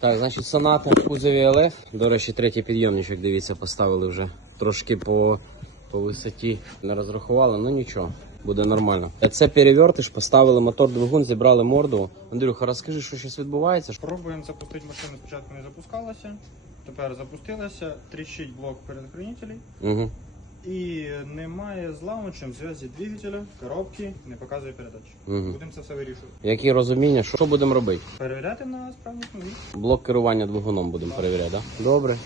Так, значить, Соната в кузові LF. До речі, третій підйомничок, дивіться, поставили вже трошки по висоті. Не розрахували, ну нічого, буде нормально. Це перевертиш, поставили мотор-двигун, зібрали морду. Андрюха, розкажи, що зараз відбувається? Пробуємо запустити машину, спочатку не запускалася, тепер запустилася, тріщить блок передохранителей. Угу. І немає з лаунчем зв'язі двигателя, коробки, не показує передач. Угу. Будемо це все вирішувати. Які розуміння, що будемо робити? Перевіряти на справність нові. Блок керування двигуном будемо перевіряти, так? Да? Добре.